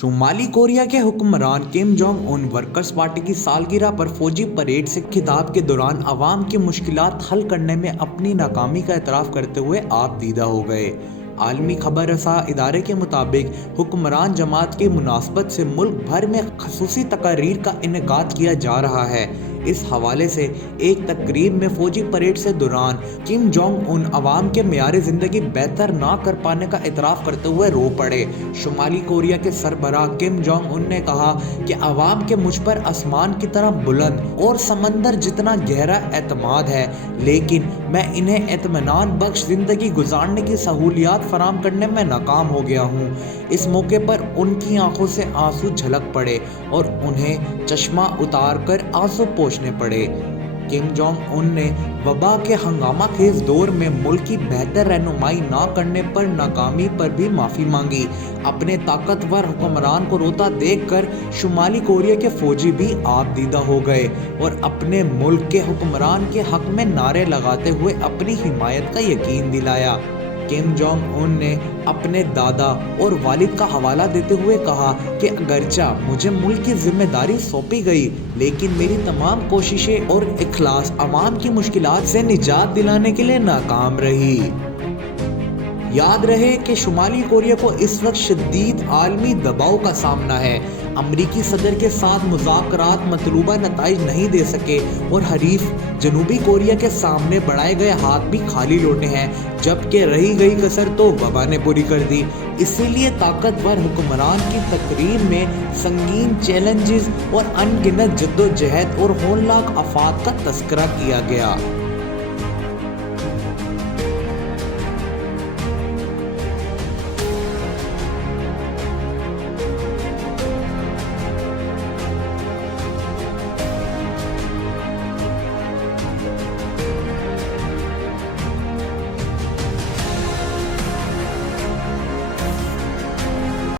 शुमाली Korea के हुक्मरान Kim Jong Un workers party की सालगिरह पर फौजी परेड से खिताब के दौरान अवाम की मुश्किलात हल करने में अपनी नाकामी का एतराफ़ करते हुए आप दीदा हो गए। आलमी खबर रसा इदारे के मुताबिक हुक्मरान जमात की मुनासबत से मुल्क भर में खसूसी तकारीर का इनेकाद किया जा रहा है। इस हवाले से एक तकरीब में फौजी परेड से दौरान किम जोंग उन अवाम के मेयार ज़िंदगी बेहतर ना कर पाने का एतराफ़ करते हुए रो पड़े। शुमाली कोरिया के सरबराह किम जोंग उन ने कहा कि अवाम के मुझ पर आसमान की तरह बुलंद और समंदर जितना गहरा एतमाद है, लेकिन मैं इन्हें इत्मीनान बख्श ज़िंदगी गुजारने की सहूलियात फराम करने में नाकाम हो गया हूँ। इस मौके पर उनकी आंखों से आंसू झलक पड़े और उन्हें चश्मा उतार कर आंसू पोंछने पड़े। किम जोंग उन ने वबा के हंगामा खेज दौर में मुल्क की बेहतर रहनुमाई ना करने पर नाकामी पर भी माफ़ी मांगी। अपने ताकतवर हुक्मरान को रोता देखकर शुमाली कोरिया के फौजी भी आप दीदा हो गए और अपने मुल्क के हुक्मरान के हक में नारे लगाते हुए अपनी हिमायत का यकीन दिलाया। किम जोंग उन ने अपने दादा और वालिद का हवाला देते हुए कहा कि अगरचा मुझे मुल्क की जिम्मेदारी सौंपी गई, लेकिन मेरी तमाम कोशिशें और इखलास अवाम की मुश्किलात से निजात दिलाने के लिए नाकाम रही। याद रहे कि शुमाली कोरिया को इस वक्त शदीद आलमी दबाव का सामना है। अमरीकी सदर के साथ मुज़ाकरात मतलूबा नताइज नहीं दे सके और हरीफ जनूबी कोरिया के सामने बढ़ाए गए हाथ भी खाली लौटे हैं, जबकि रही गई कसर तो वबा ने पूरी कर दी। इसीलिए ताकतवर हुक्मरान की तकरीर में संगीन चैलेंजेस और अनगिनत जद्दोजहद और होनहार आफात का तस्करा किया गया।